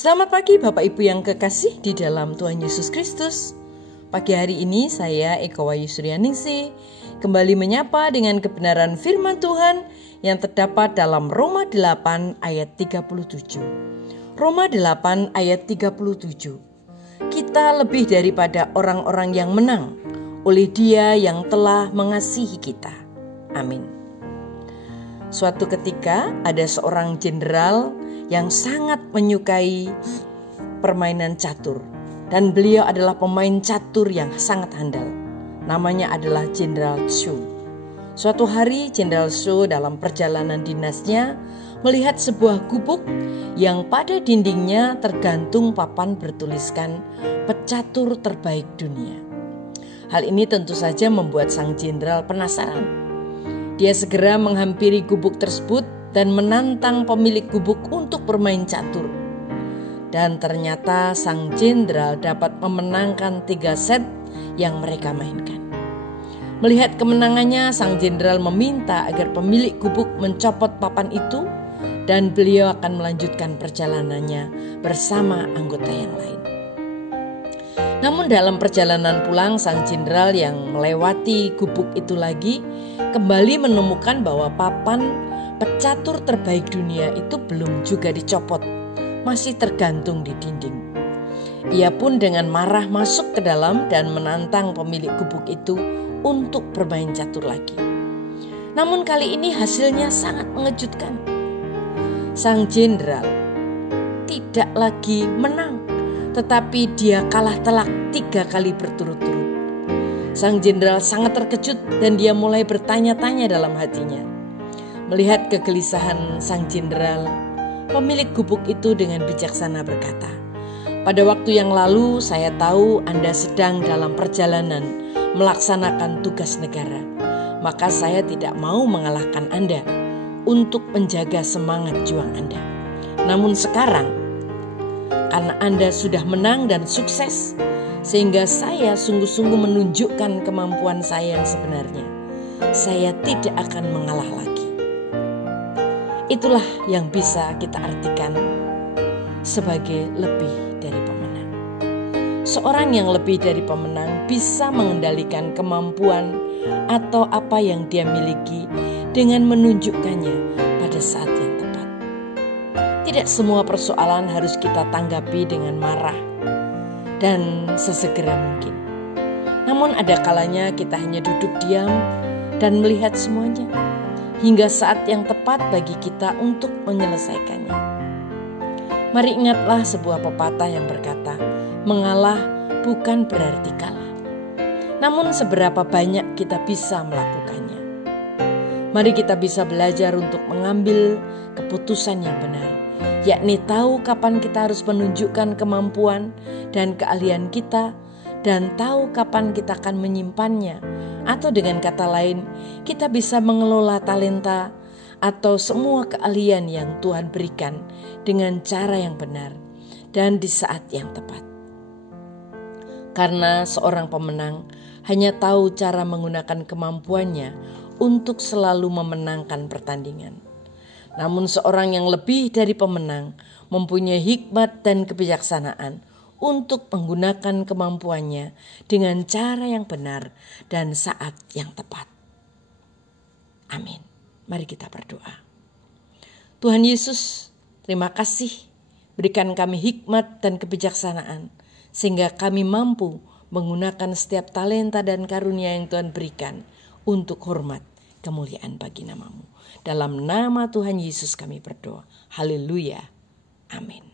Selamat pagi Bapak Ibu yang kekasih di dalam Tuhan Yesus Kristus. Pagi hari ini saya Eka Wayu Suryaningsih kembali menyapa dengan kebenaran firman Tuhan yang terdapat dalam Roma 8 ayat 37. Roma 8 ayat 37. Kita lebih daripada orang-orang yang menang oleh Dia yang telah mengasihi kita. Amin. Suatu ketika ada seorang jenderal yang sangat menyukai permainan catur, dan beliau adalah pemain catur yang sangat handal. Namanya adalah Jenderal Shu. Suatu hari Jenderal Shu dalam perjalanan dinasnya melihat sebuah gubuk yang pada dindingnya tergantung papan bertuliskan pecatur terbaik dunia. Hal ini tentu saja membuat sang jenderal penasaran. Dia segera menghampiri gubuk tersebut dan menantang pemilik gubuk untuk bermain catur. Dan ternyata sang jenderal dapat memenangkan 3 set yang mereka mainkan. Melihat kemenangannya, sang jenderal meminta agar pemilik gubuk mencopot papan itu dan beliau akan melanjutkan perjalanannya bersama anggota yang lain. Namun dalam perjalanan pulang, sang jenderal yang melewati gubuk itu lagi kembali menemukan bahwa papan pecatur terbaik dunia itu belum juga dicopot, masih tergantung di dinding. Ia pun dengan marah masuk ke dalam dan menantang pemilik gubuk itu untuk bermain catur lagi. Namun kali ini hasilnya sangat mengejutkan. Sang jenderal tidak lagi menang, tetapi dia kalah telak 3 kali berturut-turut. Sang jenderal sangat terkejut dan dia mulai bertanya-tanya dalam hatinya. Melihat kegelisahan sang jenderal, pemilik gubuk itu dengan bijaksana berkata, "Pada waktu yang lalu saya tahu Anda sedang dalam perjalanan melaksanakan tugas negara. Maka saya tidak mau mengalahkan Anda untuk menjaga semangat juang Anda. Namun sekarang, karena Anda sudah menang dan sukses, sehingga saya sungguh-sungguh menunjukkan kemampuan saya yang sebenarnya. Saya tidak akan mengalah lagi." Itulah yang bisa kita artikan sebagai lebih dari pemenang. Seorang yang lebih dari pemenang bisa mengendalikan kemampuan atau apa yang dia miliki dengan menunjukkannya pada saat yang tepat. Tidak semua persoalan harus kita tanggapi dengan marah dan sesegera mungkin. Namun ada kalanya kita hanya duduk diam dan melihat semuanya hingga saat yang tepat bagi kita untuk menyelesaikannya. Mari ingatlah sebuah pepatah yang berkata, mengalah bukan berarti kalah. Namun seberapa banyak kita bisa melakukannya. Mari kita bisa belajar untuk mengambil keputusan yang benar, yakni tahu kapan kita harus menunjukkan kemampuan dan keahlian kita, dan tahu kapan kita akan menyimpannya. Atau dengan kata lain, kita bisa mengelola talenta atau semua keahlian yang Tuhan berikan dengan cara yang benar dan di saat yang tepat. Karena seorang pemenang hanya tahu cara menggunakan kemampuannya untuk selalu memenangkan pertandingan. Namun seorang yang lebih dari pemenang mempunyai hikmat dan kebijaksanaan untuk menggunakan kemampuannya dengan cara yang benar dan saat yang tepat. Amin. Mari kita berdoa. Tuhan Yesus, terima kasih berikan kami hikmat dan kebijaksanaan sehingga kami mampu menggunakan setiap talenta dan karunia yang Tuhan berikan untuk hormat kemuliaan bagi nama-Mu. Dalam nama Tuhan Yesus kami berdoa. Haleluya. Amin.